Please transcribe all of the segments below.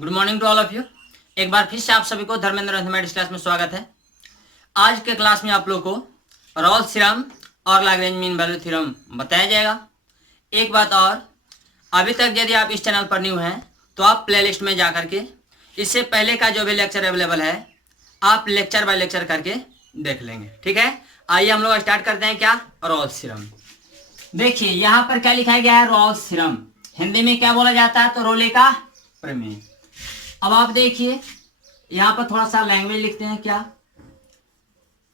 Good morning to all of you. एक बार फिर से आप सभी को धर्मेंद्र मैथमेटिक्स क्लास में स्वागत है। आज के क्लास में आप लोग को रॉल्स थ्योरम और लैग्रेंज मीन वैल्यू थ्योरम बताया जाएगा। एक बात और, अभी तक यदि आप इस चैनल पर न्यू हैं तो आप प्लेलिस्ट में जा करके इससे पहले का जो भी लेक्चर अवेलेबल है आप लेक्चर बाय लेक्चर करके देख लेंगे। ठीक है, आइए हम लोग स्टार्ट करते हैं। क्या रॉल्स थ्योरम। देखिए यहाँ पर क्या लिखा गया है, रॉल्स थ्योरम। हिंदी में क्या बोला जाता है, तो रोले का प्रमेय। अब आप देखिए यहां पर थोड़ा सा लैंग्वेज लिखते हैं। क्या,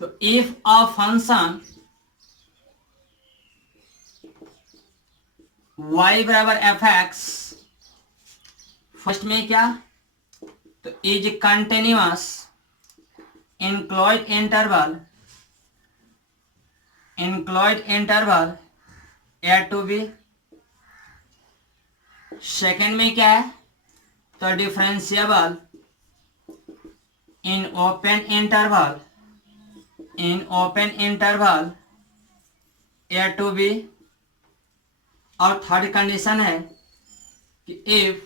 तो इफ अ फंक्शन y बराबर एफ एक्स, फर्स्ट में क्या, तो is continuous in closed interval a to b. Second में क्या है, तो differentiable in open interval a to b. और थर्ड कंडीशन है कि इफ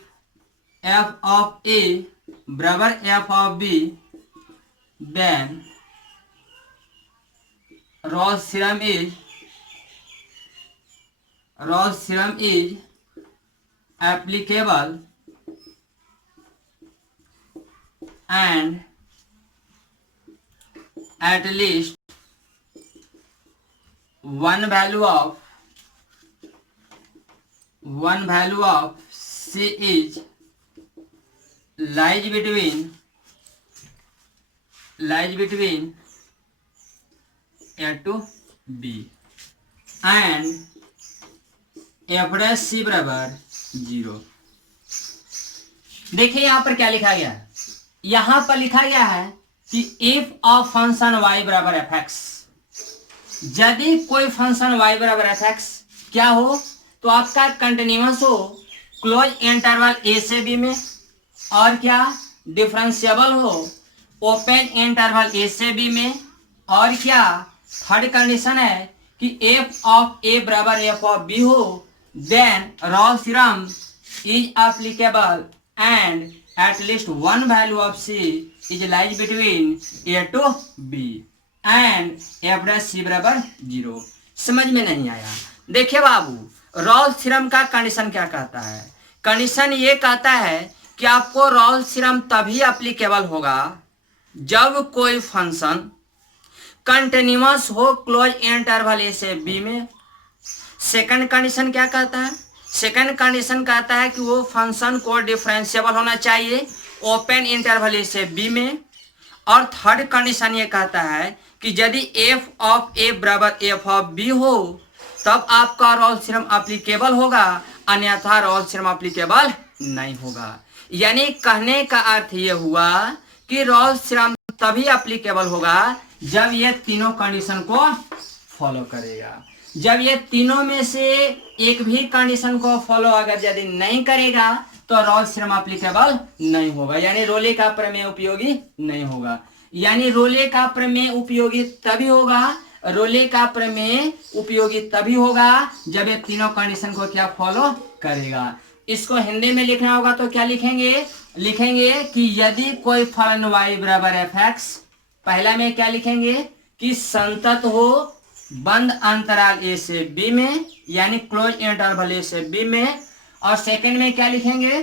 एफ ऑफ ए बराबर f of b then Rolle's theorem is applicable and at least one value of C is lies between A to B and f dash C बराबर 0। देखिए यहां पर क्या लिखा गया है, यहां पर लिखा गया है कि इफ अ फंक्शन y बराबर एफ एक्स, यदि कोई फंक्शन y बराबर एफ एक्स क्या हो, तो आपका कंटिन्यूअस हो क्लोज इंटरवल ए से बी में, और क्या डिफरेंशिएबल हो ओपन इंटरवल ए से बी में, और क्या थर्ड कंडीशन है कि एफ ऑफ ए बराबर एफ ऑफ बी हो, then Rolle's theorem is applicable and at least one value of C is lies between A to B and f dash C बराबर 0। समझ में नहीं आया? देखिए बाबू, रॉल्स थ्योरम का कंडीशन क्या कहता है, कंडीशन ये कहता है कि आपको रॉल्स थ्योरम तभी एप्लीकेबल होगा जब कोई फंक्शन कंटिन्यूअस हो क्लोज इंटरवल ए से बी में। सेकंड कंडीशन क्या कहता है, सेकंड कंडीशन कहता है कि वो फंक्शन को डिफरेंशिएबल होना चाहिए ओपन इंटरवल ए से बी में। और थर्ड कंडीशन ये कहता है कि यदि एफ ऑफ ए बराबर एफ ऑफ बी हो तब आपका रॉल्स थ्योरम एप्लीकेबल होगा, अन्यथा रॉल्स थ्योरम एप्लीकेबल नहीं होगा। यानी कहने का अर्थ ये हुआ कि रॉल्स थ्योरम तभी एप्लीकेबल होगा जब ये तीनों कंडीशन को फॉलो करेगा। जब ये तीनों में से एक भी कंडीशन को फॉलो अगर यदि नहीं करेगा तो रॉल्स थ्योरम एप्लीकेबल नहीं होगा, यानी रोले का प्रमेय उपयोगी नहीं होगा। यानी रोले का प्रमेय उपयोगी तभी होगा, रोले का प्रमेय उपयोगी तभी होगा जब ये तीनों कंडीशन को क्या फॉलो करेगा। इसको हिंदी में लिखना होगा तो क्या लिखेंगे कि यदि कोई फलन y बराबर एफ एक्स, पहला में क्या लिखेंगे कि संतत हो बंद अंतराल ए से बी में, यानी क्लोज इंटरवल ए से बी में। और सेकंड में क्या लिखेंगे,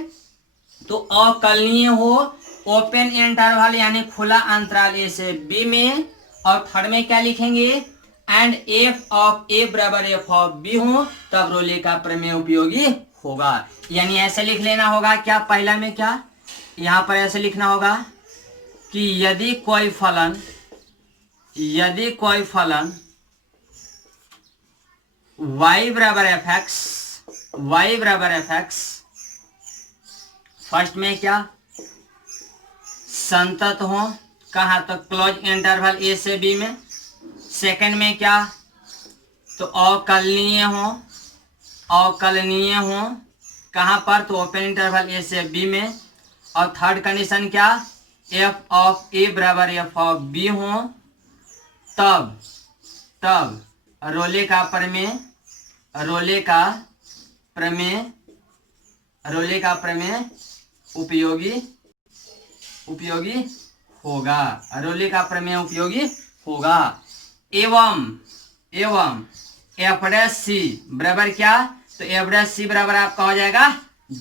तो अकलनीय हो ओपन इंटरवल यानी खुला अंतराल ए से बी में। और थर्ड में क्या लिखेंगे, एंड एफ ऑफ ए बराबर एफ ऑफ बी हो तब रोले का प्रमेय उपयोगी होगा। यानी ऐसे लिख लेना होगा, क्या पहला में क्या यहां पर ऐसे लिखना होगा कि यदि कोई फलन y बराबर एफ एक्स, फर्स्ट में क्या संतत हो, कहा तो क्लोज इंटरवल ए से बी में। सेकंड में क्या, तो अकलनीय हो कहां पर, तो ओपन इंटरवल ए से बी में। और थर्ड कंडीशन क्या, एफ ऑफ ए बराबर एफ ऑफ बी हो तब रोले का प्रमेय उपयोगी होगा, रोले का प्रमेय उपयोगी होगा। एवं एफ डैश सी बराबर क्या, तो एफ डैश सी बराबर आपका हो जाएगा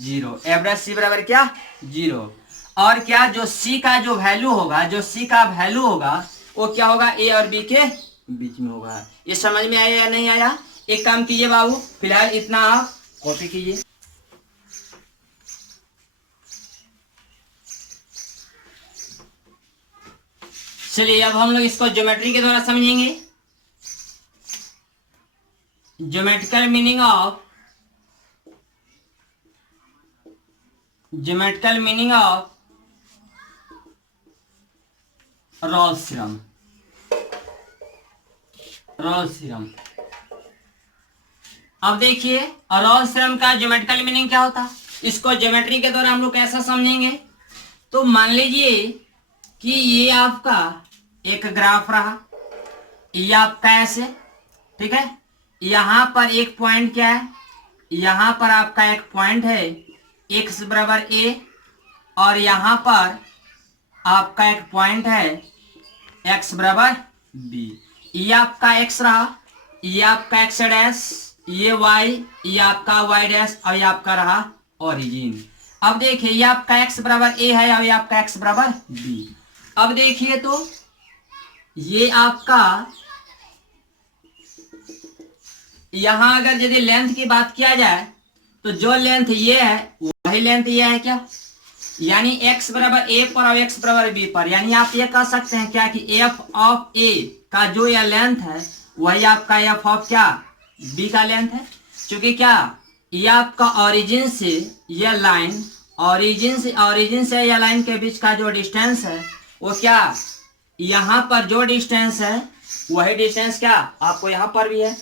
0। एफ डैश सी बराबर क्या 0। और क्या जो सी का जो वैल्यू होगा वो क्या होगा, ए और बी के बीच में होगा। ये समझ में आया या नहीं आया? एक काम कीजिए बाबू, फिलहाल इतना आप कॉपी कीजिए। चलिए अब हम लोग इसको ज्योमेट्री के द्वारा समझेंगे। Geometrical meaning of Rolle's theorem. अब देखिए रॉल्स थ्योरम का ज्योमेट्रिकल मीनिंग क्या होता है, इसको ज्योमेट्री के द्वारा हम लोग कैसा समझेंगे। तो मान लीजिए कि ये आपका एक ग्राफ रहा, ये आपका ऐसे, ठीक है। यहां पर एक पॉइंट क्या है, यहां पर आपका एक पॉइंट है x बराबर a, और यहां पर आपका एक पॉइंट है x बराबर b। ये आपका x रहा, ये आपका x डैश, ये y, ये आपका y डैश, और ये आपका रहा ओरिजिन। अब देखिए ये आपका x बराबर a है और ये आपका x बराबर b। अब देखिए तो ये आपका यहां अगर यदि लेंथ की बात किया जाए तो जो लेंथ ये है वही लेंथ ये है क्या, यानी x बराबर a पर और x बराबर b पर, यानी आप ये कह सकते हैं क्या कि f ऑफ a का जो यह लेंथ है वही आपका f ऑफ क्या b का लेंथ है। क्योंकि क्या ये आपका ओरिजिन से यह लाइन, ओरिजिन से यह लाइन के बीच का जो डिस्टेंस है वो क्या, यहाँ पर जो डिस्टेंस है वही डिस्टेंस क्या आपको यहाँ पर भी है।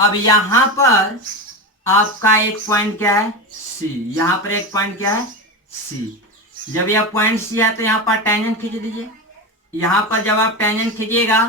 अब यहाँ पर आपका एक पॉइंट क्या है C, यहाँ पर एक पॉइंट क्या है C। जब यह पॉइंट C है तो यहाँ पर टेंजेंट खींच दीजिए। यहाँ पर जब आप टेंजेंट खींचिएगा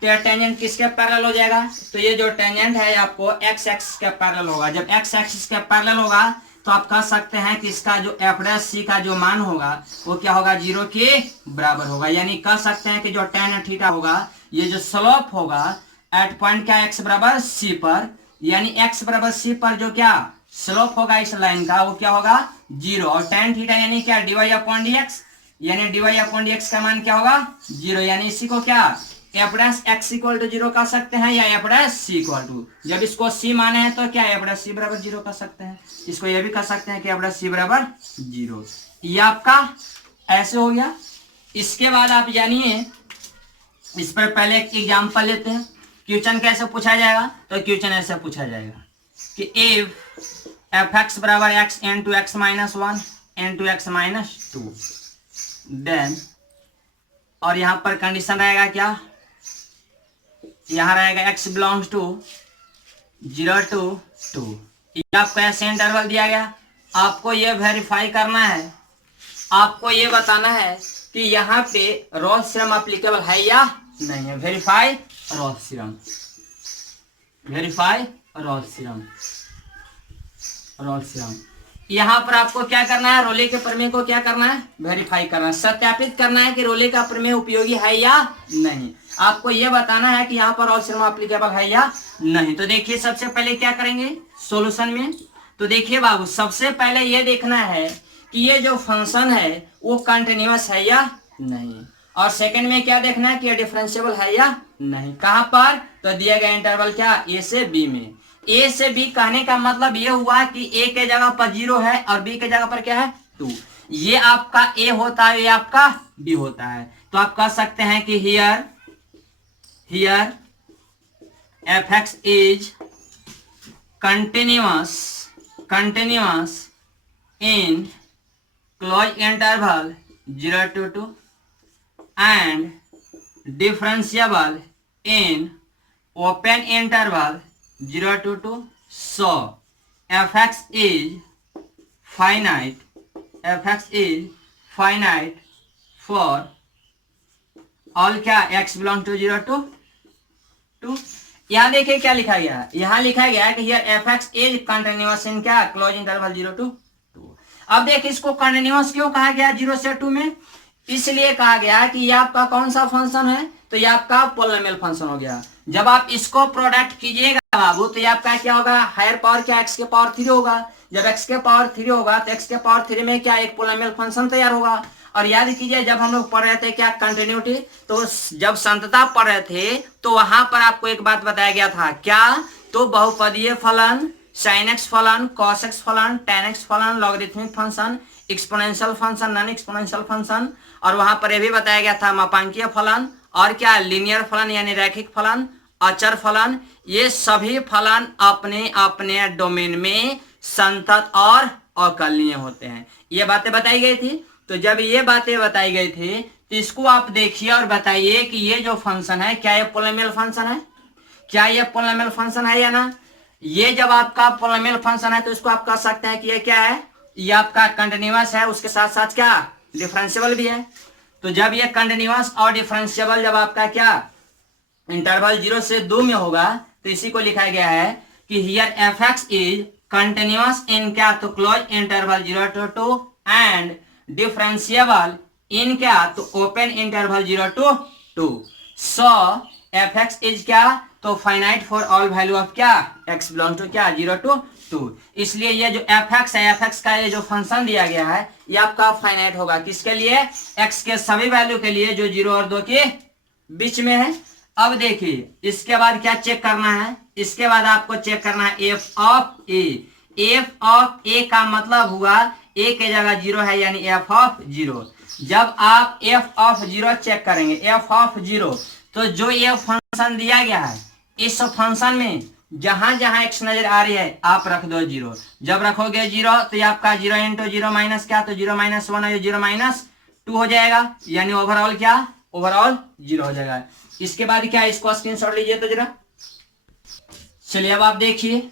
तो यह टेंजेंट किसके पैरेलल हो जाएगा, तो ये जो टेंजेंट है आपको x एक्सिस के पैरेलल होगा। जब x एक्सिस के पैरेलल होगा तो आप कह सकते हैं कि इसका जो एफ डैश सी का जो मान होगा वो क्या होगा 0 के बराबर होगा। यानी कह सकते हैं कि जो tan थीटा होगा, ये जो स्लोप होगा एट पॉइंट क्या x बराबर c पर, यानी x बराबर c पर जो क्या स्लोप होगा इस लाइन का वो क्या होगा 0, और tan थीटा यानी क्या dy अपॉन dx, यानी dy अपॉन dx का मान क्या होगा 0। यानी इसी को क्या f dash x equal to 0 कह सकते हैं, या f dash c equal to, जब इसको c माने हैं तो क्या एफ डैश c बराबर 0 कह सकते हैं। इसको ये भी कह सकते हैं कि एफ डैश c बराबर 0। ये आपका ऐसे हो गया। इसके बाद आप जानिए, इस पर पहले एक एग्जाम्पल लेते हैं। क्वेश्चन कैसे पूछा जाएगा, तो क्वेश्चन ऐसे पूछा जाएगा कि इफ एफ एक्स बराबर x into x minus 1 into x minus 2 then, और यहाँ पर कंडीशन रहेगा क्या, यहाँ रहेगा x बिलोंग्स टू 0 to 2। आपको ऐसे इंटरवल दिया गया, आपको ये वेरीफाई करना है, आपको ये बताना है कि यहाँ पे रॉल्स थ्योरम एप्लीकेबल है या नहीं है। वेरीफाई रॉल्स थ्योरम, यहाँ पर आपको क्या करना है, रोले के प्रमेय को क्या करना है वेरीफाई करना है, सत्यापित करना है कि रोले का प्रमेय उपयोगी है या नहीं। आपको यह बताना है कि यहाँ पर रॉल्स थ्योरम एप्लीकेबल है या नहीं। तो देखिए सबसे पहले क्या करेंगे सॉल्यूशन में, तो देखिए बाबू सबसे पहले यह देखना है कि ये जो फंक्शन है वो कंटिन्यूअस है या नहीं, और सेकंड में क्या देखना है कि ये डिफरेंशिएबल है या नहीं। कहां पर, तो दिया गया इंटरवल क्या a से b में। a से b कहने का मतलब ये हुआ कि a के जगह पर 0 है और b के जगह पर क्या है 2। ये आपका a होता है, ये आपका b होता है। तो आप कह सकते हैं कि here fx is continuous in closed interval 0 to 2 and differentiable in open interval 0 to 2. So fx is finite for all क्या x belong to 0 to 2। यहाँ देखिए क्या लिखा गया है, यहाँ लिखा गया है कि here fx is continuous in क्या क्लोज इंटरवल 0 to 2। अब देख इसको कंटिन्यूअस क्यों कहा गया 0 से 2 में, इसलिए कहा गया कि ये आपका कौन सा फंक्शन है, तो ये आपका पोलिनोमियल फंक्शन हो गया। जब आप इसको प्रोडक्ट कीजिएगा बाबू तो ये आपका क्या होगा, हायर पावर क्या x के पावर 3 होगा। जब x के पावर 3 होगा तो x के पावर 3 में क्या एक पोलिनोमियल फंक्शन तैयार होगा। और याद कीजिए जब हम लोग पढ़ रहे थे क्या कंटिन्यूटी, तो जब संतता पढ़ रहे थे तो वहां पर आपको एक बात बताया गया था क्या, तो बहुपदीय फलन, sin x फलन, cos x फलन, tan x फलन, logarithmic function, exponential function, non exponential function, और वहां पर यह भी बताया गया था मापांकीय फलन और क्या लीनियर फलन यानी रैखिक फलन, अचर फलन। ये सभी फलन अपने अपने डोमेन में संतत और अकलनीय होते हैं। ये बातें बताई गई थी। तो जब ये बातें बताई गई थी तो इसको आप देखिए और बताइए कि ये जो फंक्शन है क्या ये पोलिनोमियल फंक्शन है, क्या ये पोलिनोमियल फंक्शन है या ना। ये जब आपका पोलिनोमियल फंक्शन है तो इसको आप कह सकते हैं कि ये क्या है, ये आपका कंटिन्यूअस है, उसके साथ साथ क्या डिफरेंशिएबल भी है। तो जब ये कंटिन्यूअस और डिफरेंशिएबल जब आपका क्या इंटरवल 0 से 2 में होगा तो इसी को लिखा गया है कि here fx is continuous in क्या, तो closed interval 0 to 2 and differentiable in क्या, तो open interval 0 to 2। So fx is क्या, तो finite for all value of क्या x बिलोंग टू क्या 0 to 2। इसलिए ये जो fx है, fx का ये जो फंक्शन दिया गया है ये आपका फाइनाइट होगा किसके लिए, x के सभी वैल्यू के लिए जो 0 और 2 के बीच में है। अब देखिए इसके बाद क्या चेक करना है, इसके बाद आपको चेक करना है f of a। f of a का मतलब हुआ a के जगह 0 है यानी f ऑफ 0। जब आप f ऑफ 0 चेक करेंगे, f ऑफ 0, तो जो ये फंक्शन दिया गया है इस फंक्शन में जहां जहां x नजर आ रही है आप रख दो 0। जब रखोगे 0 तो ये आपका 0 इंटू 0 माइनस क्या, तो 0 माइनस 1 है, 0 माइनस 2 हो जाएगा यानी ओवरऑल क्या, ओवरऑल 0 हो जाएगा। इसके बाद क्या, इसको स्क्रीनशॉट लीजिए तो जरा। चलिए अब आप देखिए,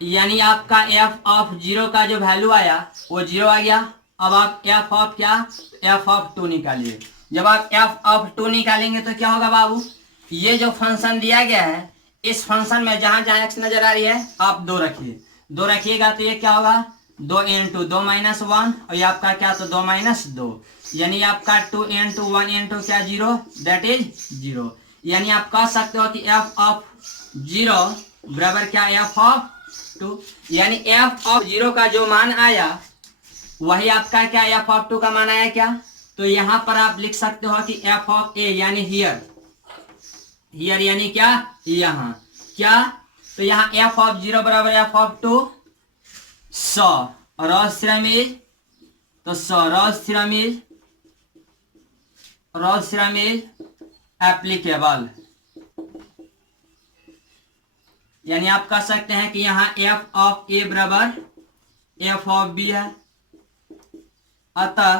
यानी आपका f ऑफ 0 का जो वैल्यू आया वो 0 आ गया। अब आप f ऑफ क्या, f ऑफ 2 निकालिए। जब आप f ऑफ 2 निकालेंगे तो क्या होगा बाबू, ये जो फंक्शन दिया गया है इस फंक्शन में जहां जहां x नजर आ रही है आप 2 रखिए। 2 रखिएगा तो ये क्या होगा, 2 इंटू 2 माइनस 1 और ये आपका क्या, तो 2 माइनस 2 यानी आपका 2 इंटू 1 इंटू क्या 0 दैट इज 0। यानी आप कह सकते हो कि f ऑफ 0 बराबर क्या f ऑफ 2, यानी f ऑफ 0 का जो मान आया वही आपका क्या f ऑफ 2 का मान आया क्या। तो यहां पर आप लिख सकते हो कि f ऑफ a यानी हियर यानी क्या यहां क्या, तो यहाँ f ऑफ 0 बराबर f of 2 100 Rolle's theorem is, तो 100 रॉल्स थ्योरम इज एप्लीकेबल। यानी आप कह सकते हैं कि यहाँ f ऑफ a बराबर f ऑफ b है। अतः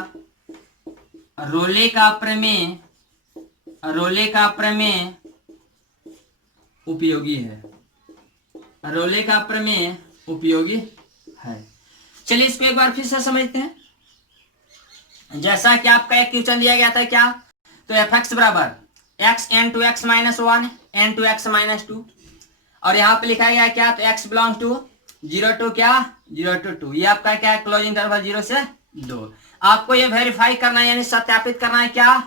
रोले का प्रमेय उपयोगी है, रोले का प्रमेय उपयोगी है। चलिए इसको एक बार फिर से समझते हैं। जैसा कि आपका एक क्वेश्चन दिया गया था क्या, तो fx बराबर x n two x minus 1 n two x minus 2 और यहाँ पे लिखा गया क्या, तो x बिलोंग टू 0 टू क्या 0 टू 2। ये आपका क्या है, क्लोज इंटरवल 0 से 2। आपको ये वेरीफाई करना है यानी सत्यापित करना है क्या,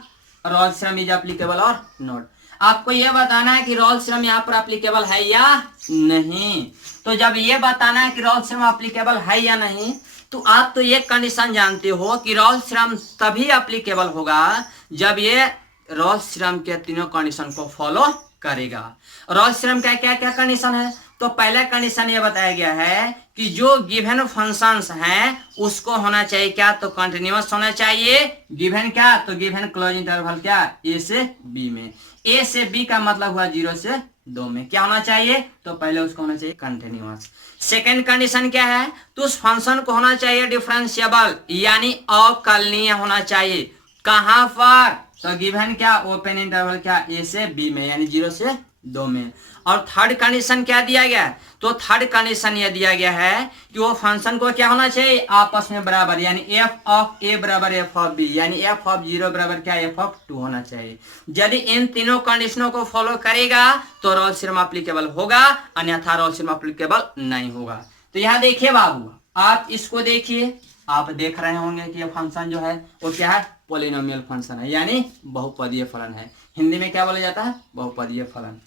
रॉल्स थ्योरम इज एप्लीकेबल और नॉट। आपको यह बताना है कि रॉल्स थ्योरम यहाँ पर एप्लीकेबल है या नहीं। तो जब ये बताना है कि रॉल्स थ्योरम एप्लीकेबल है या नहीं, तो आप तो ये कंडीशन जानते हो कि रॉल्स थ्योरम तभी एप्लीकेबल होगा जब ये रॉल्स थ्योरम के तीनों कंडीशन को फॉलो करेगा। रॉल्स थ्योरम का क्या क्या कंडीशन है, तो पहला कंडीशन ये बताया गया है कि जो गिवन फंक्शंस हैं उसको होना चाहिए क्या, तो कंटिन्यूअस होना चाहिए। गिवन क्या, तो गिवन क्लोज इंटरवल क्या a से b में। a से b का मतलब हुआ 0 से 2 में क्या होना चाहिए, तो पहले उसको होना चाहिए कंटिन्यूअस। सेकंड कंडीशन क्या है, तो उस फंक्शन को होना चाहिए डिफरेंशिएबल यानी अवकलनीय होना चाहिए। कहां पर, तो गिवन क्या ओपन इंटरवल क्या a से b में यानी 0 से 2 में। और थर्ड कंडीशन क्या दिया गया है, तो थर्ड कंडीशन यह दिया गया है कि वो फंक्शन को क्या होना चाहिए आपस में बराबर यानी f ऑफ a बराबर f ऑफ b यानी f ऑफ 0 बराबर क्या f ऑफ 2 होना चाहिए। यदि इन तीनों कंडीशनों को फॉलो करेगा तो रॉल्स थ्योरम एप्लीकेबल होगा, अन्यथा रॉल्स थ्योरम एप्लीकेबल नहीं होगा। तो यहाँ देखिए बाबू, आप इसको देखिए, आप देख रहे होंगे कि ये फंक्शन जो है वो क्या है, पॉलिनोमियल फंक्शन है, यानी बहुपदीय फलन है। हिंदी में क्या बोला जाता है, बहुपदीय फलन।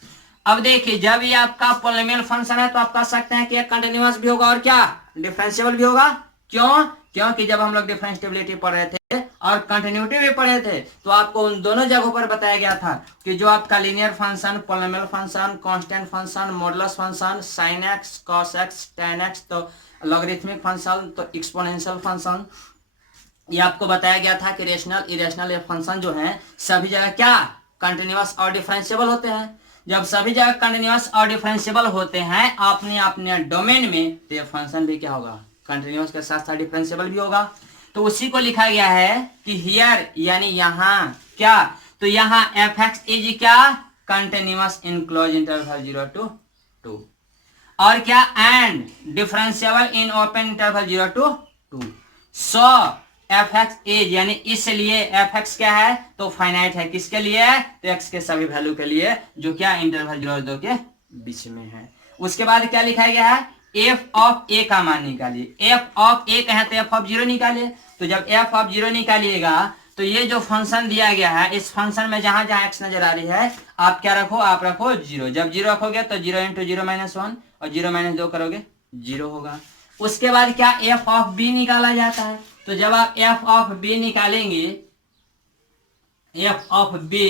अब देखिए, जब ये आपका पॉलिनोमियल फंक्शन है तो आप कह सकते हैं कि ये कंटिन्यूअस भी होगा और क्या, डिफरेंशिएबल भी होगा। क्यों? क्योंकि जब हम लोग डिफरेंशिएबिलिटी पढ़ रहे थे और कंटिन्यूटी भी पढ़े थे तो आपको उन दोनों जगहों पर बताया गया था कि जो आपका linear function, polynomial function, constant function, modulus function, sin x, cos x, tan x, तो लॉगरिथमिक फंक्शन, तो एक्सपोनेंशियल फंक्शन, ये आपको बताया गया था कि रेशनल, इरेशनल ये फंक्शन जो है सभी जगह क्या, कंटिन्यूअस और डिफरेंशिएबल होते हैं। जब सभी जगह कंटिन्यूअस और डिफरेंशिएबल होते हैं अपने अपने डोमेन में, तो ये फंक्शन भी क्या होगा, कंटिन्यूअस के साथ साथ डिफरेंशिएबल भी होगा। तो उसी को लिखा गया है कि हियर, यानी यहाँ क्या, तो यहाँ एफ एक्स इज क्या, continuous in close interval 0 to 2, और क्या, and differentiable in open interval 0 to 2। So F x is, यानी इसलिए एफ एक्स क्या है, तो फाइनाइट है, किसके लिए, तो एक्स के सभी वैल्यू के लिए जो क्या इंटरवल 0 और 2 के बीच में है। उसके बाद क्या लिखा गया है, एफ ऑफ ए का मान निकालिए। एफ ऑफ ए कहे तो एफ ऑफ 0 निकालिए। तो जब एफ ऑफ 0 निकालिएगा तो ये जो फंक्शन दिया गया है, इस फंक्शन में जहां जहां एक्स नजर आ रही है आप क्या रखो, आप रखो 0। जब 0 रखोगे तो 0 इंटू 0 माइनस 1, और 0 माइनस 2 करोगे 0 होगा। उसके बाद क्या, एफ ऑफ बी निकाला जाता है। तो जब आप एफ ऑफ बी निकालेंगे, एफ ऑफ बी,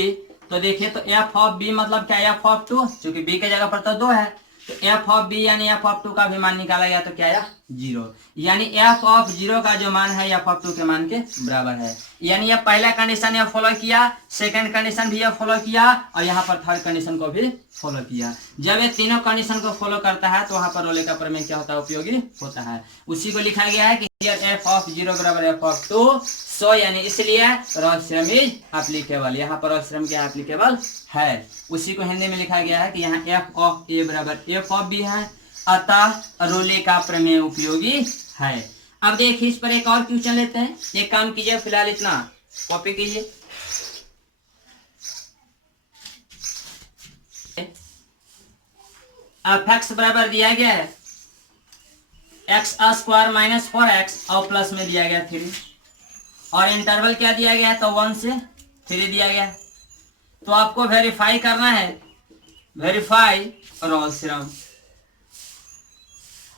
तो देखिए तो एफ ऑफ बी मतलब क्या, एफ ऑफ 2, क्योंकि बी के जगह पर तो 2 है, तो एफ ऑफ बी यानी एफ ऑफ 2 का भी मान निकाला गया तो क्या आया, 0। यानी एफ ऑफ 0 का जो मान है एफ ऑफ 2 के मान के बराबर है। यानी ये पहला कंडीशन ये फॉलो किया, सेकंड कंडीशन भी ये फॉलो किया, और यहाँ पर थर्ड कंडीशन को भी फॉलो किया। जब ये तीनों कंडीशन को फॉलो करता है तो वहां पर रोले का प्रमेय क्या होता है, उपयोगी होता है। उसी को लिखा गया है कि एफ ऑफ 0 बराबर एफ ऑफ 2। सो यानी इसलिए रोल्स थ्योरम इज एप्लीकेबल, यहाँ पर रोल्स थ्योरम क्या एप्लीकेबल है। उसी को हिंदी में लिखा गया है कि यहाँ एफ ऑफ ए बराबर एफ ऑफ बी है, अतः रोले का प्रमेय उपयोगी है। अब देखिए इस पर एक और क्वेश्चन लेते हैं। एक काम कीजिए, फिलहाल इतना कॉपी कीजिए। एफ एक्स बराबर दिया गया है एक्स स्क्वायर माइनस 4x और प्लस में दिया गया 3, और इंटरवल क्या दिया गया है, तो 1 से 3 दिया गया है। तो आपको वेरीफाई करना है, verify Rolle's theorem,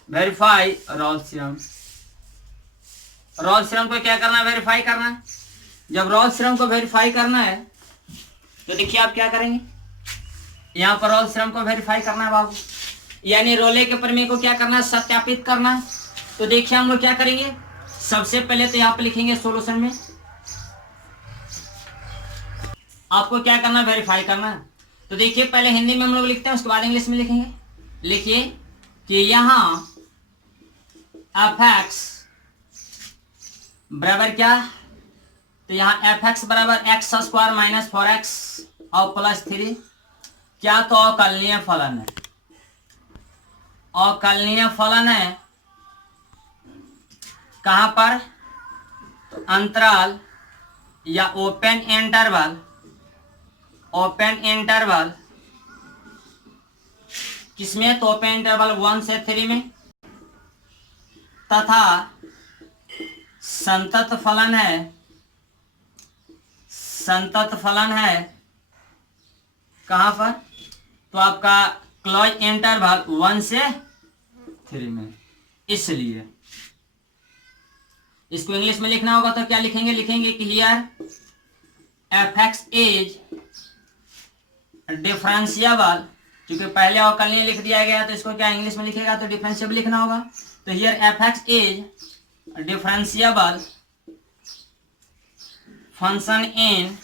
verify Rolle's theorem. Rolle's theorem को क्या करना है, वेरीफाई करना है। जब रोल्स थ्योरम को वेरीफाई करना है तो देखिए आप क्या करेंगे, यहाँ पर रोल्स थ्योरम को वेरीफाई करना है बाबू, यानी रोले के प्रमेय को क्या करना है, सत्यापित करना है। तो देखिए हम लोग क्या करेंगे, सबसे पहले तो यहाँ पे लिखेंगे सॉल्यूशन में, आपको क्या करना है, वेरीफाई करना है। तो देखिए पहले हिंदी में हम लोग लिखते हैं, उसके बाद इंग्लिश में लिखेंगे। लिखिए कि यहाँ एफ एक्स बराबर क्या, तो यहाँ एफ एक्स बराबर एक्स स्क्वायर माइनस 4x और प्लस 3 क्या, तो अवकलनीय फलन है। अवकलनीय फलन है कहां पर, तो अंतराल या ओपन इंटरवल, ओपन इंटरवल किसमें, तो ओपन इंटरवल 1 से 3 में, तथा संतत फलन है, संतत फलन है कहां पर, तो आपका क्लोज इंटरवल 1 से 3 में। इसलिए इसको इंग्लिश में लिखना होगा तो क्या लिखेंगे, लिखेंगे कि here F x is differentiable, क्योंकि पहले अवकलनीय लिख दिया गया तो इसको क्या इंग्लिश में लिखेगा तो डिफरेंशिएबल लिखना होगा। तो here F x is differentiable function in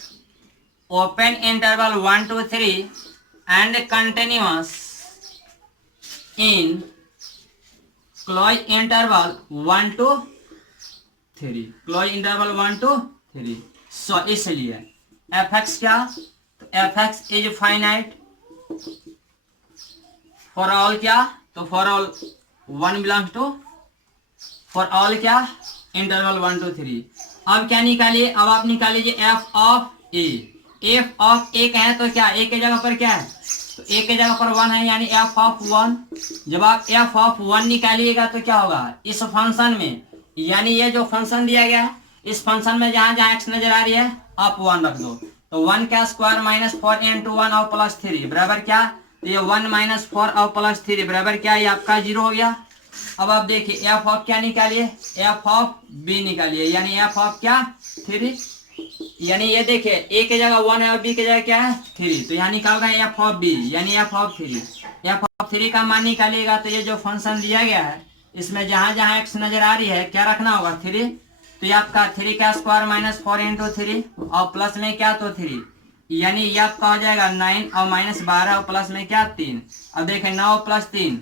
open interval 1 to 3 and continuous in closed interval 1 to 3, closed interval 1 to 3। So इसलिए एफ एक्स क्या, तो f x is finite for all क्या, तो for all 1 belongs to, for all क्या, interval 1 to 3। अब क्या निकालिए, अब आप निकालिए f of a. F of a कहें तो क्या, ए के जगह पर क्या है, तो ए के जगह पर 1 है यानी एफ ऑफ 1। जब आप एफ ऑफ 1 निकालिएगा तो क्या होगा इस फंक्शन में, यानी ये जो फंक्शन दिया गया है इस फंक्शन में जहां जहां एक्स नजर आ रही है आप 1 रख दो। तो 1 का स्क्वायर माइनस 4 इंटू 1 और प्लस 3 बराबर क्या, तो ये 1 माइनस 4 और प्लस 3 बराबर क्या, ये आपका 0 हो गया। अब आप देखिए एफ ऑफ क्या निकालिए, एफ ऑफ बी निकालिए, यानी एफ ऑफ क्या 3, यानी ये देखिए ए के जगह 1 है और बी के जगह क्या है 3, तो यहाँ निकाल रहे हैं एफ ऑफ बी यानी एफ ऑफ 3। एफ ऑफ 3 का मान निकालिएगा तो ये जो फंक्शन दिया गया है इसमें जहां जहां एक्स नजर आ रही है क्या रखना होगा 3, तो ये आपका 3 का स्क्वायर माइनस 4 इंटू 3 और प्लस में क्या तो 3, यानी ये आपका हो जाएगा 9 और माइनस 12 और प्लस में क्या 3। अब देखें 9 प्लस 3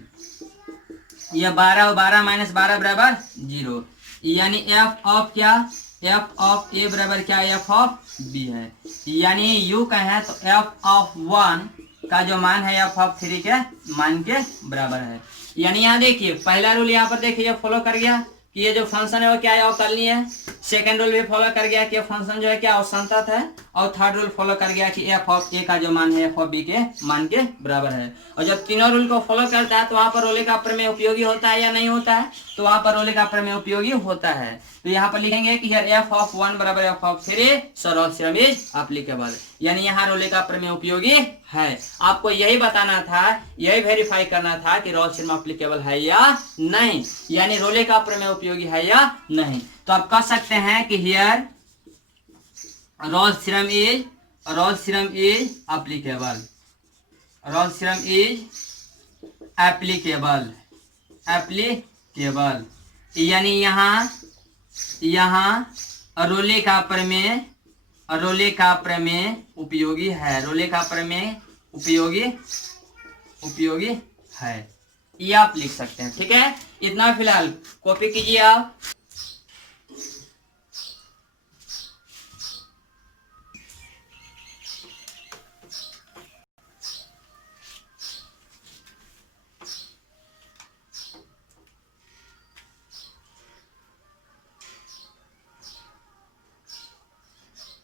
ये 12 और 12 माइनस 12 बराबर 0, यानी एफ ऑफ क्या, एफ ऑफ ए बराबर क्या एफ ऑफ बी है। यानी यू कहें तो एफ ऑफ 1 का जो मान है एफ ऑफ 3 के मान के बराबर है। यानी यहाँ देखिए पहला रूल यहाँ पर देखिए फॉलो कर गया कि ये जो फंक्शन है वो क्या है अवकलनीय है। सेकंड रूल भी फॉलो कर गया कि फंक्शन जो है क्या असंतत है। और थर्ड रूल फॉलो कर गया कि एफ ऑफ ए का जो मान है एफ ऑफ बी के मान के बराबर है। और जब तीनों रूल को फॉलो करता है तो वहां पर रोले का प्रमेय उपयोगी होता है या नहीं होता है, तो वहां पर रोले का प्रमेय उपयोगी होता है। तो यहाँ पर लिखेंगे कि एफ ऑफ 1 बराबर f of 3 so Rolle's theorem is applicable, यानी यहाँ रोले का प्रमेय उपयोगी है। आपको यही बताना था, यही वेरीफाई करना था कि रोल्स थ्योरम एप्लीकेबल है या नहीं, यानी रोले का प्रमेय उपयोगी है या नहीं। तो आप कह सकते हैं कि here Rolle's theorem is applicable, Rolle's theorem is applicable, यानी यहाँ रोले का प्रमेय उपयोगी है, रोले का प्रमेय उपयोगी है, ये आप लिख सकते हैं। ठीक है, इतना फिलहाल कॉपी कीजिए आप।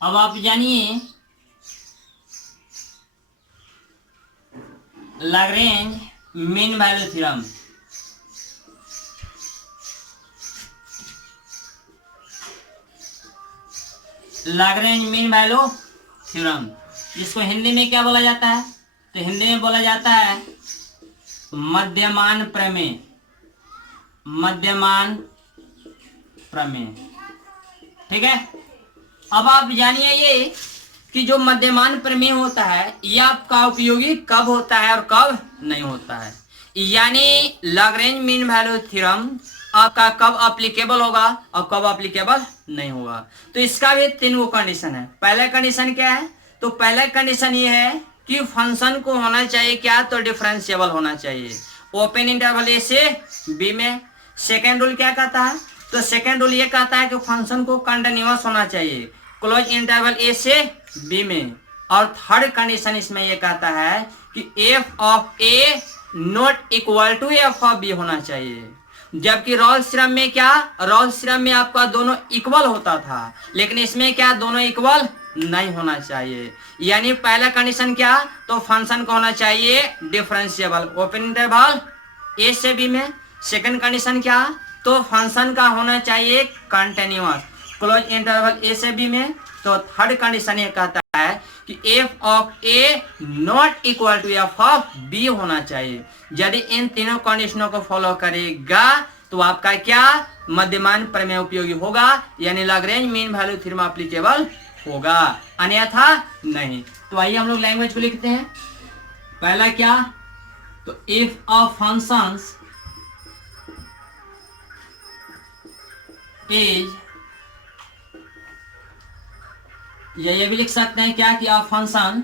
अब आप जानिए Lagrange mean value theorem. Lagrange mean value theorem जिसको हिंदी में क्या बोला जाता है, तो हिंदी में बोला जाता है मध्यमान प्रमेय, मध्यमान प्रमेय। ठीक है, अब आप जानिए ये कि जो मध्यमान प्रमेय होता है ये आपका उपयोगी कब होता है और कब नहीं होता है, यानी लैग्रेंज मीन वैल्यू थ्योरम आपका कब एप्लीकेबल होगा और कब एप्लीकेबल नहीं होगा। तो इसका भी 3 कंडीशन है। पहला कंडीशन क्या है, तो पहला कंडीशन ये है कि फंक्शन को होना चाहिए क्या, तो डिफरेंशिएबल होना चाहिए ओपन इंटरवल ए से बी में। सेकेंड रूल क्या कहता है, तो सेकेंड रूल ये कहता है कि फंक्शन को कंटिन्यूअस होना चाहिए क्लोज इंटरवल ए से बी में। और थर्ड कंडीशन इसमें ये कहता है कि f of A not equal to F of b होना चाहिए। जबकि रोल्स थ्योरम में क्या, रोल्स थ्योरम में आपका दोनों इक्वल होता था, लेकिन इसमें क्या दोनों इक्वल नहीं होना चाहिए। यानी पहला कंडीशन क्या, तो फंक्शन को होना चाहिए डिफरेंशिएबल ओपन इंटरवल ए से बी में। सेकंड कंडीशन क्या, तो फंक्शन का होना चाहिए कंटिन्यूअस क्लोज इंटरवल ए से बी में। तो थर्ड कंडीशन ये कहता है कि f of A not equal to F of b होना चाहिए। यदि इन तीनों कंडीशनों को फॉलो करेगा तो आपका क्या मध्यमान प्रमेय उपयोगी होगा, यानी Lagrange mean value theorem applicable होगा, अन्यथा नहीं। तो आइए हम लोग लैंग्वेज को लिखते हैं। पहला क्या, तो इफ अ फंक्शंस इज, या ये भी लिख सकते हैं क्या कि अ फंक्शन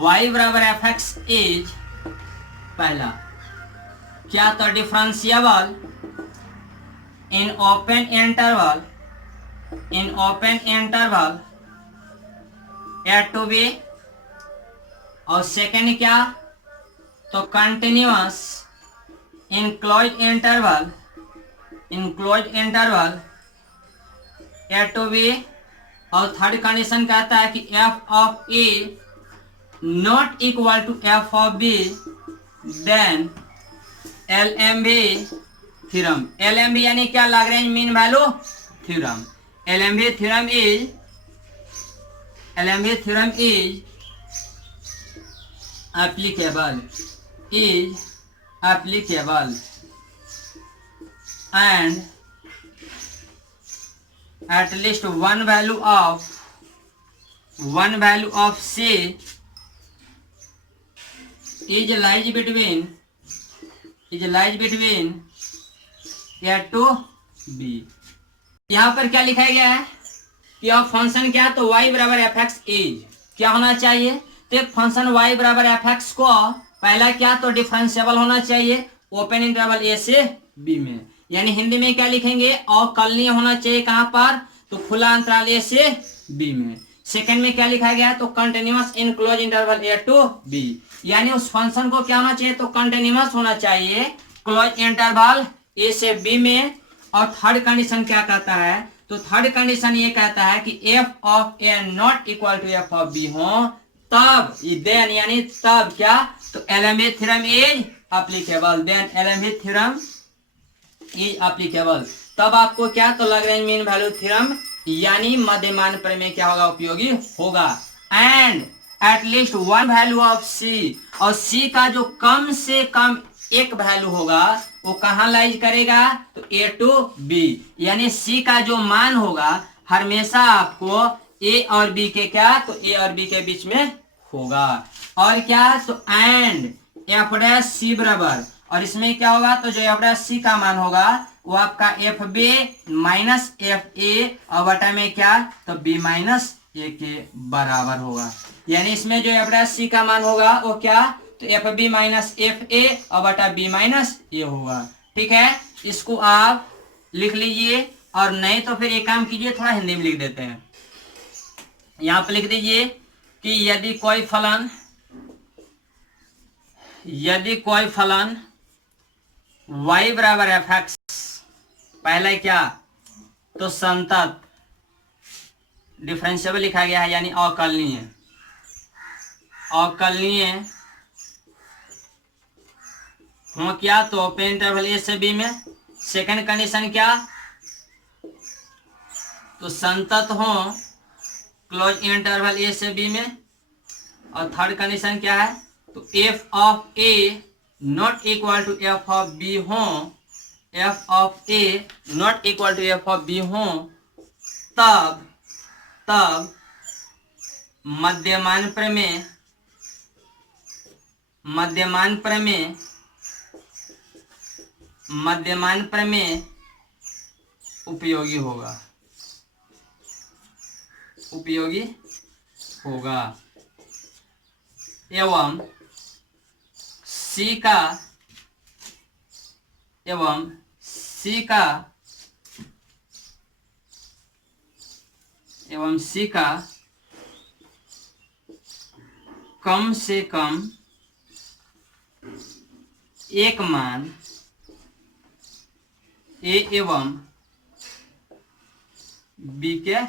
y बराबर एफ एक्स इज, पहला क्या, तो differentiable in open interval a to b. और सेकेंड क्या, तो continuous in close interval a to b. और थर्ड कंडीशन कहता है कि f of A not equal to F of b, then LMB theorem. LMB यानी क्या? Lagrange mean value theorem. LMB theorem is applicable and at least one value of C is lies between A to B। यहाँ पर क्या लिखा गया है कि of function क्या है, तो y बराबर एफ एक्स इज क्या होना चाहिए, तो एक फंक्शन y बराबर एफ एक्स को पहला क्या, तो डिफरेंशिएबल होना चाहिए ओपन इंटरवल ए से बी में, यानी हिंदी में क्या लिखेंगे, अवकलनीय होना चाहिए कहां पर, तो खुला अंतराल ए से बी में। सेकंड में क्या लिखा गया, तो continuous in close interval a to b, यानी उस फंक्शन को क्या होना चाहिए, तो कंटिन्यूअस होना चाहिए क्लोज इंटरवल ए से बी में। और थर्ड कंडीशन क्या कहता है, तो थर्ड कंडीशन ये कहता है कि f of A not equal to F of B हो, तब देन यानी तब क्या, तो LMB theorem is applicable, then LMB theorem is applicable. तब आपको क्या, तो लैग्रेंज मीन वैल्यू थ्योरम यानी मध्यमान प्रमेय क्या होगा, उपयोगी होगा। And at least one value of C, और सी का जो कम से कम एक वैल्यू होगा वो कहां लाइज करेगा, तो ए टू बी, यानी सी का जो मान होगा हमेशा आपको ए और बी के क्या, तो ए और बी के बीच में होगा। और क्या, तो एंड एफ डैश सी बराबर, और इसमें क्या होगा, तो जो एफ डैश सी का मान होगा वो आपका f B minus F a और बटा में क्या, तो बी माइनस ए के बराबर होगा। यानी इसमें जो एफ डैश सी का मान होगा वो क्या, तो F B minus F a और बटा बी माइनस ए होगा। ठीक है, इसको आप लिख लीजिए, और नहीं तो फिर एक काम कीजिए, थोड़ा हिंदी में लिख देते हैं। यहां पर लिख दीजिए कि यदि कोई फलन y बराबर एफ एक्स, पहला क्या, तो संतत डिफरेंशिएबल लिखा गया है, यानी अवकलनीय हो क्या, तो ओपन इंटरवल ए से बी में। सेकंड कंडीशन क्या, तो संतत हो क्लोज इंटरवल ए से बी में। और थर्ड कंडीशन क्या है, तो F of A not equal to F of B हो, F of A not equal to F of B हो, तब मध्यमान प्रमेय उपयोगी होगा। एवं सी का कम से कम एक मान ए एवं बी के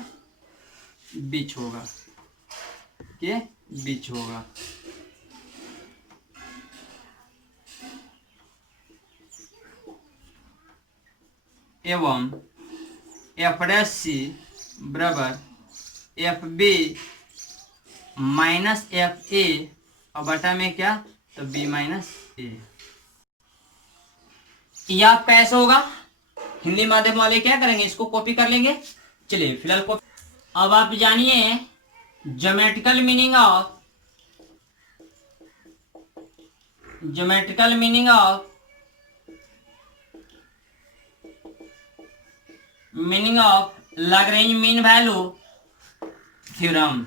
बीच होगा, एवं एफ डैश सी बराबर f B minus F a और बटा में क्या, तो बी माइनस ए। यह आपका ऐसा होगा। हिंदी माध्यम वाले क्या करेंगे, इसको कॉपी कर लेंगे। चलिए फिलहाल कॉपी। अब आप जानिए geometrical meaning of Lagrange mean value theorem.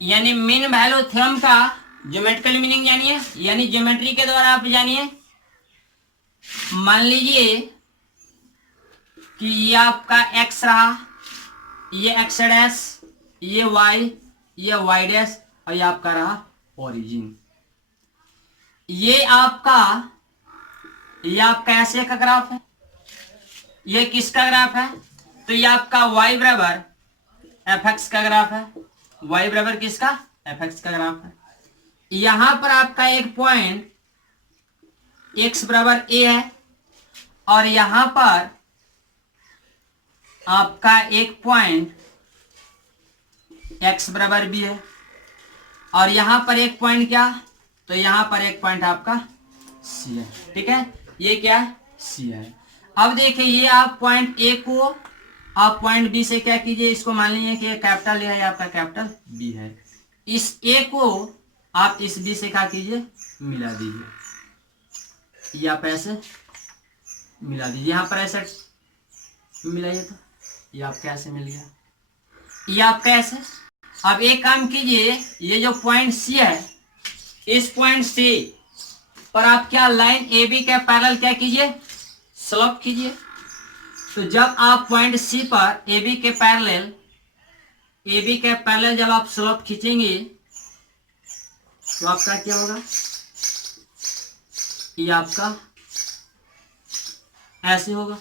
यानी मीन वैल्यू थ्योरम का ज्योमेट्रिकल मीनिंग जानिए, यानी ज्योमेट्री के द्वारा आप जानिए। मान लीजिए कि ये आपका x रहा, ये x डैश, ये y, ये y डैश, और ये आपका रहा ओरिजिन। ये आपका ऐसे का ग्राफ है। ये किसका ग्राफ है, तो ये आपका y बराबर एफ एक्स का ग्राफ है, y बराबर किसका, एफ एक्स का ग्राफ है। यहां पर आपका एक पॉइंट x बराबर a है और यहां पर आपका एक पॉइंट x बराबर b है और यहां पर एक पॉइंट क्या, तो यहां पर एक पॉइंट आपका c है। ठीक है, ये क्या है, c है। अब देखिए ये आप पॉइंट a को आप पॉइंट b से क्या कीजिए, इसको मान लीजिए कि ये कैपिटल ए है, आपका कैपिटल b है। इस a को आप इस b से क्या कीजिए, मिला दीजिए, ये आप ऐसे मिला दीजिए, यहां पर ऐसे मिलाइए तो ये आपका ऐसे मिल गया, ये आपका ऐसे। अब एक काम कीजिए, ये जो पॉइंट सी है, इस पॉइंट सी पर आप क्या लाइन ए बी के पैरेलल क्या कीजिए, स्लोप कीजिए। तो जब आप पॉइंट सी पर ए बी के पैरेलल जब आप स्लोप खींचेंगे तो आपका क्या होगा, ये आपका ऐसे होगा,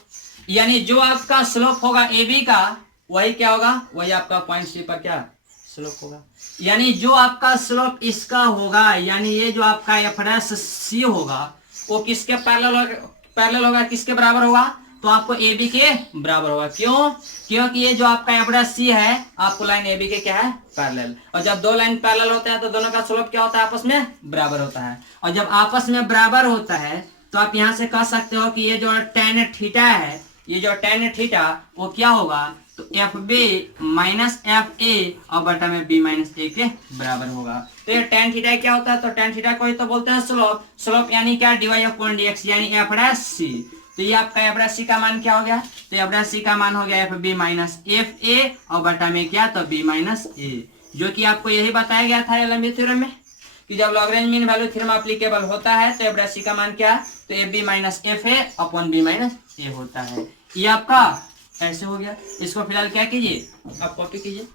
यानी जो आपका स्लोप होगा ए बी का वही क्या होगा, वही आपका पॉइंट सी पर क्या स्लोप होगा। यानी जो आपका स्लोप इसका होगा, यानी ये जो आपका एफ डैश सी होगा वो किसके पैरेलल होगा, किसके बराबर होगा, तो आपको ए बी के बराबर होगा। क्यों, क्योंकि ये जो आपका एफ डैश सी है आपको लाइन ए बी के क्या है, पैरेलल। और जब दो लाइन पैरेलल होते हैं तो दोनों का स्लोप क्या होता है, आपस में बराबर होता है। और जब आपस में बराबर होता है तो आप यहां से कह सकते हो कि ये जो tan थीटा है, ये जो tan थीटा वो क्या होगा, तो F B minus F a और बटा में बी माइनस ए के बराबर होगा। तो ये tan थीटा क्या होता है, तो tan थीटा को ही तो बोलते हैं स्लोप। स्लोप यानी क्या, dy अपॉन dx यानी एफ डैश सी। तो ये आपका एफ डैश सी का मान क्या हो गया, तो एफ डैश सी का मान हो गया f B minus F a और बटा में क्या, तो बी माइनस ए, जो कि आपको यही बताया गया था एलएमबी थ्योरम में कि जब लॉग्रेंज मीन वैल्यू थ्योरम एप्लीकेबल होता है तो एफ डैश सी का मान क्या है, तो F B minus F A upon B minus A होता है। ये आपका ऐसे हो गया। इसको फिलहाल क्या कीजिए, आप कॉपी कीजिए।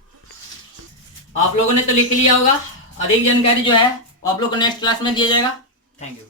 आप लोगों ने तो लिख लिया होगा, अधिक जानकारी जो है वो आप लोग को नेक्स्ट क्लास में दिया जाएगा। Thank you.